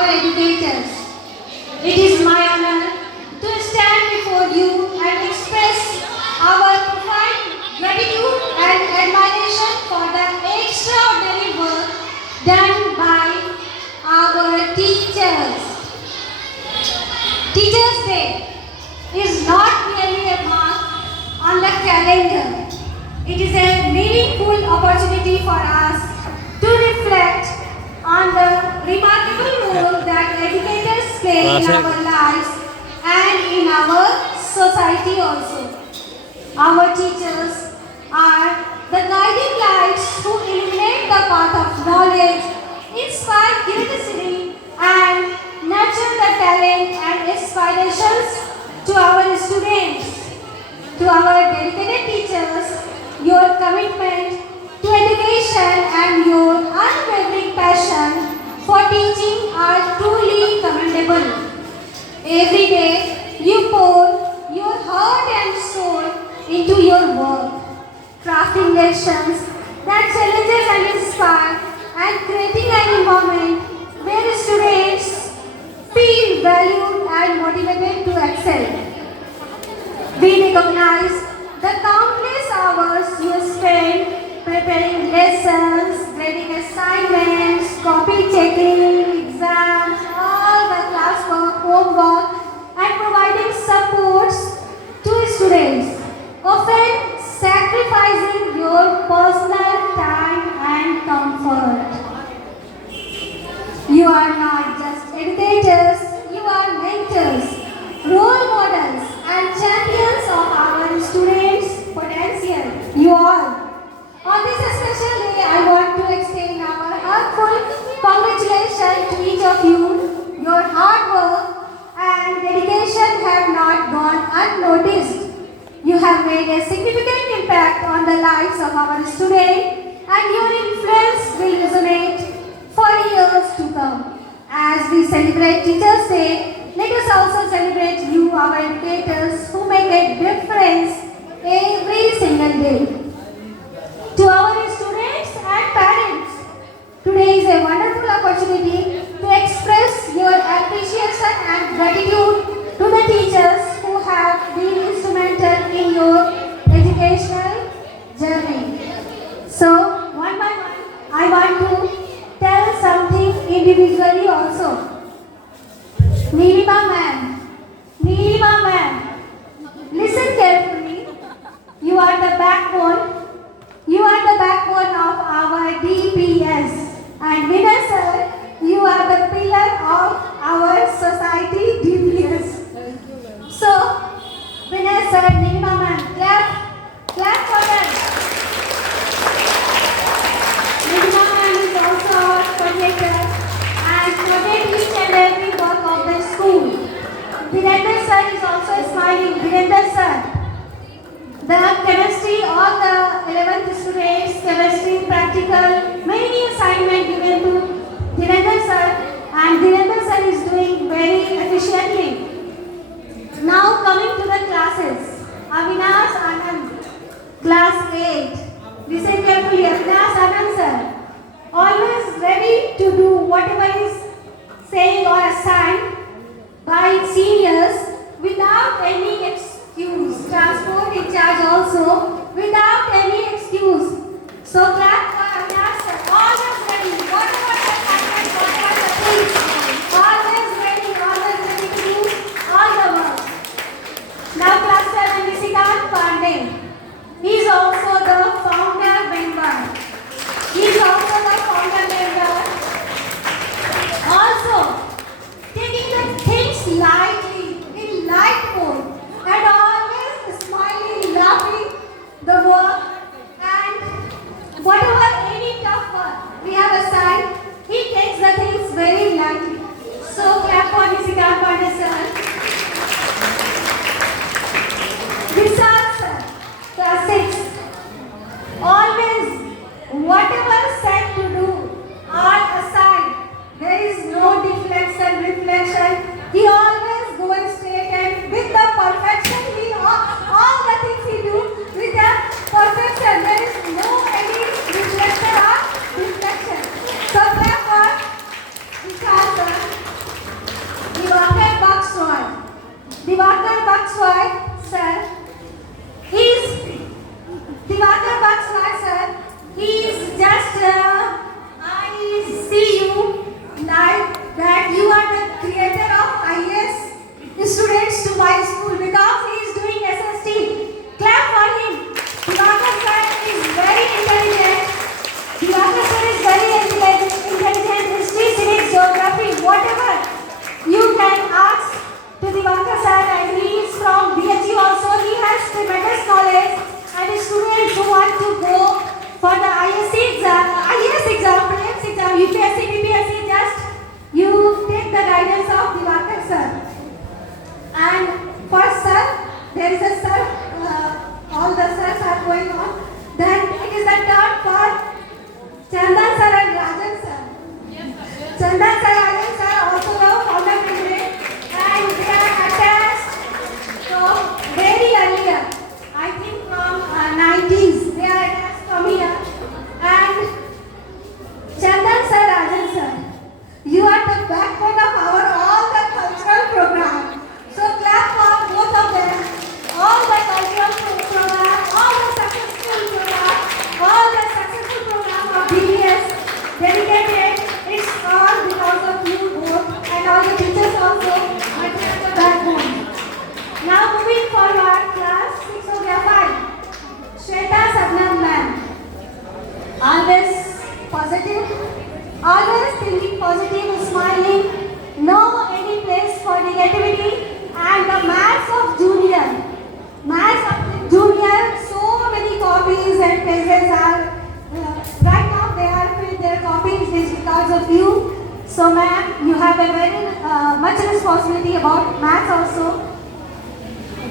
our educators. It is my honor to stand before you and express our profound gratitude and admiration for the extraordinary work done by our teachers. Teachers' Day is not merely a mark on the calendar. It is a meaningful opportunity for us to reflect on the remarkable role that educators play in our lives and in our society also. Our teachers are the guiding lights who illuminate the path of knowledge, inspire curiosity, and nurture the talent and aspirations to our students. To our dedicated teachers, your commitment to education and your unwavering passion for teaching are truly commendable. Every day, you pour your heart and soul into your work, crafting lessons that challenges and inspire, and creating an environment where students feel valued and motivated to excel. We recognize the countless hours you spend preparing lessons, grading assignments, copy checking, exams, all the classwork, homework, and providing supports to students, often sacrificing your personal time and comfort. You are not just educators, you are mentors, role models, and champions of our students' potential. You all. On this special day, I want to extend our heartfelt congratulations to each of you. Your hard work and dedication have not gone unnoticed. You have made a significant impact on the lives of our students, and your influence will resonate for years to come. As we celebrate Teachers' Day, let us also celebrate you, our educators, who make a difference every single day. To our students and parents, today is a wonderful opportunity to express your appreciation and gratitude to the teachers who have been instrumental in your educational journey. So, one by one, I want to tell something individually also. Nilima ma'am, listen carefully. You are the backbone. You are the backbone of our DPS. And Vinay sir, you are the pillar of our society DPS. So, Vinay sir, Nilima ma'am, clap for them. Nilima ma'am is also our coordinator and coordinates each and every work of the school. Virender sir is also smiling. Virender sir. The chemistry, all the 11th students, chemistry, practical, many assignments given to Dhirendra sir, and Dhirendra sir is doing very efficiently. Now coming to the classes, Avinash Anand, class 8. Listen carefully, Avinash Anand sir, always ready to do whatever is saying or assigned by seniors without any excuse. Transport in charge also without any excuse. So clap for Avinash sir. Always ready. Whatever the assignment, whatever the things. Always ready to do all the work. Now class 7 Nisikant Pandey. He is also the founder member. Also taking the things lightly, in light mode, and always smiling, laughing the work, and whatever any tough work we have assigned, he takes the things very lightly. So clap for Nisikant Pandey sir. Vishal sir, class 6. Always, whatever said to do or assigned, there is no deflection, reflection. He always goes straight and with the perfection. All the things he do with the perfection. There is no any reflection or deflection. So clap for Vishal sir. So ma'am, you have a very much responsibility about maths also.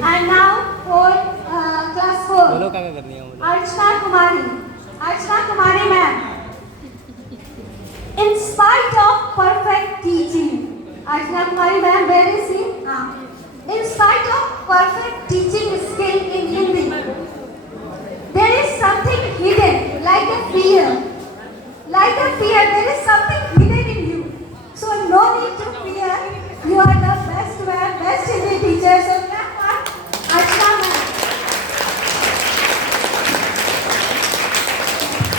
And now for class 4, बोलो क्या करनी है मुझे Archana Kumari. Archana Kumari ma'am. In spite of perfect teaching, Archana Kumari ma'am, where is he? In spite of perfect teaching skill in Hindi, there is something hidden, like a fear. Like a fear, there is something hidden in you. So no need to fear. You are the best man, best Hindi teacher. So clap for Archana ma'am.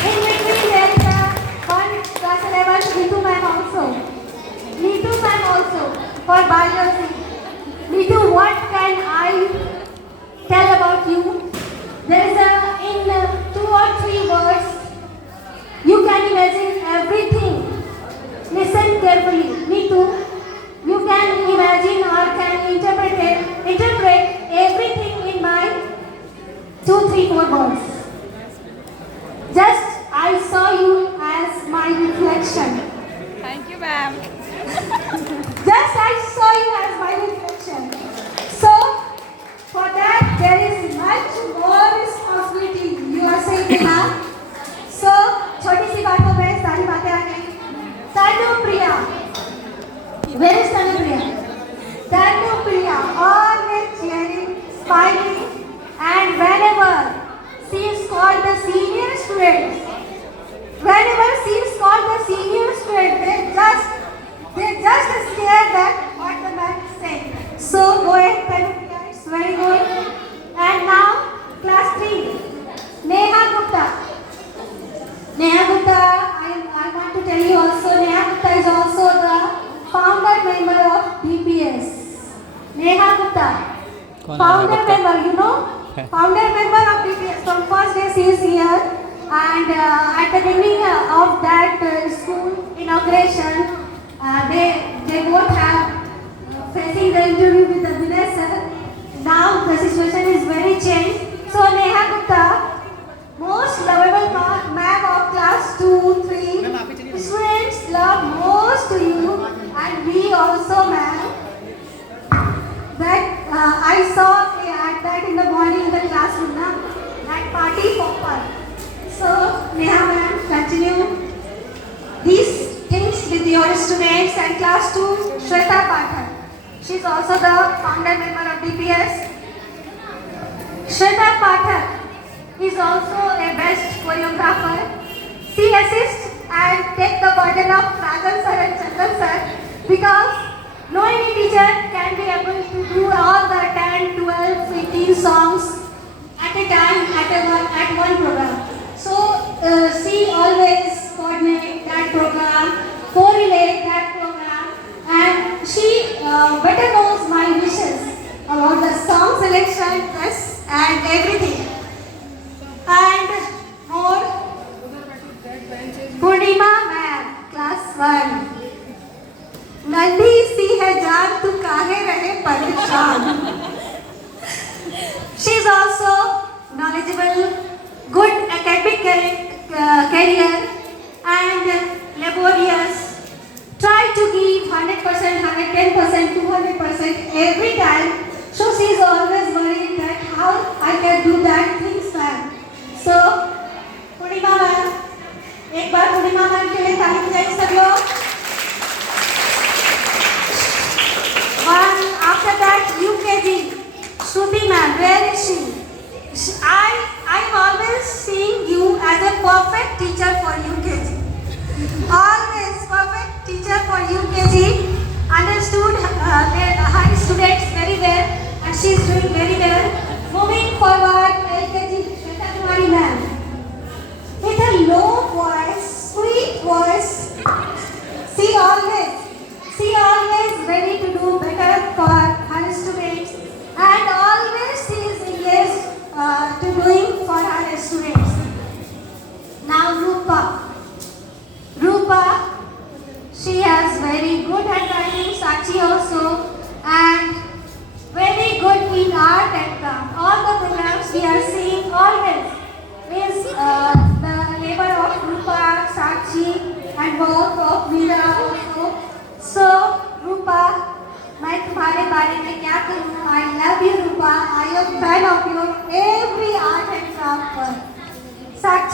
In between there is one class 11 Neetu ma'am also. Neetu ma'am also for biology. Neetu, what can I tell about you? There is in 2 or 3 words. You can imagine everything. Listen carefully. Neetu, you can imagine or can interpret everything in my 2, 3, 4 words. Just I saw you as my reflection. Thank you, ma'am. Just I saw you as my reflection. So, for that there is much more responsibility. You are saying Neha. So, छोटी सी बातों में सारी बातें आ गई. Tanu Priya. Where is Tanu Priya? Tanu Priya, always cheering, smiling, and whenever she is called the senior student, whenever she is called the senior student, they just stare that what the man is saying. So go ahead, Tanu Priya, it's very good. And now class 3, Neha Gupta. Neha Gupta, I want to tell you also, Neha Gupta is also the founder member of DPS. Neha Gupta, कौन है founder Neha Gupta? member, you know, founder member of DPS. From first day she is here, and at the beginning of that school inauguration, they both have facing the interview with the Vinay sir. Now the situation is very changed. So Neha Gupta, most lovable ma'am of class 2, 3. Students love most to you, and we also ma'am. That I saw at that in the morning in the classroom, na, that party popper. So Neha ma'am, continue these things with your students. And class 2, Shweta Pathak. She is also the founder member of DPS. Shweta Pathak is also a best choreographer. She assists and take the burden of Rajan sir and Chandan sir, because no any teacher can be able to do all the 10, 12, 15 songs at a time at one program. So she always coordinate that program, correlate that program, and she better knows my wishes about the song selection, yes, and everything. And more, Purnima ma'am, class 1. नन्ही सी है जान तू काहे रहे परेशान. She is also knowledgeable, good academic career, and laborious. Try to give 100%, 110%, 200% every time. So she is always worried that how I can do that things ma'am. So Purnima ma'am, एक बार Purnima ma'am के लिए ताली बजाइए सब लोग. One after that UKG, Shruti ma'am, where is she? I am always seeing you as a perfect teacher for UKG. Always perfect teacher for UKG. Understood her students very well, and she is doing very well. Moving forward, LKG, Shweta Kumari ma'am. With a low voice, sweet voice, she always ready to do better for her students, and always she is engaged to doing for her students. Now Rupa, she has very good handwriting, Sachi also, and very good in art and craft. All the programs we are seeing always is the labor of Rupa, Sachi, and work of Meera also.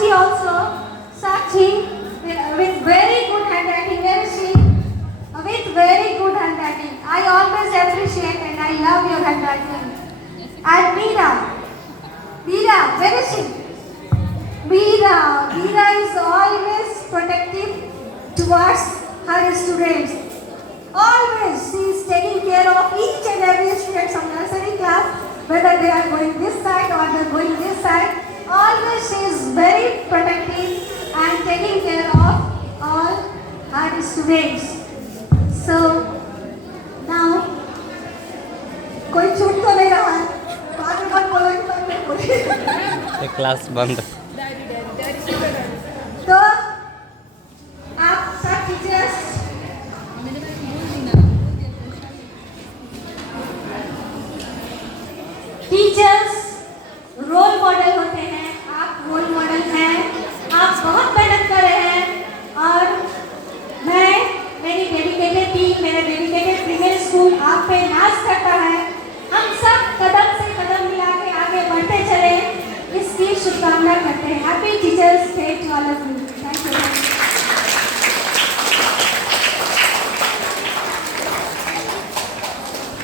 Sakshi also. Sakshi with very good handwriting. Where is she? With very good handwriting. I always appreciate and I love your handwriting. And Meera. Meera, where is she? Meera. Meera is always protective towards her students. Always she is taking care of each and every student from nursery class, whether they are going this side or they are going this side. Always she is very protective and taking care of all her students. So now कोई छूट तो नहीं रहा है, बाद में बोलेंगे तो मैं बोलेंगे। क्लास बंद।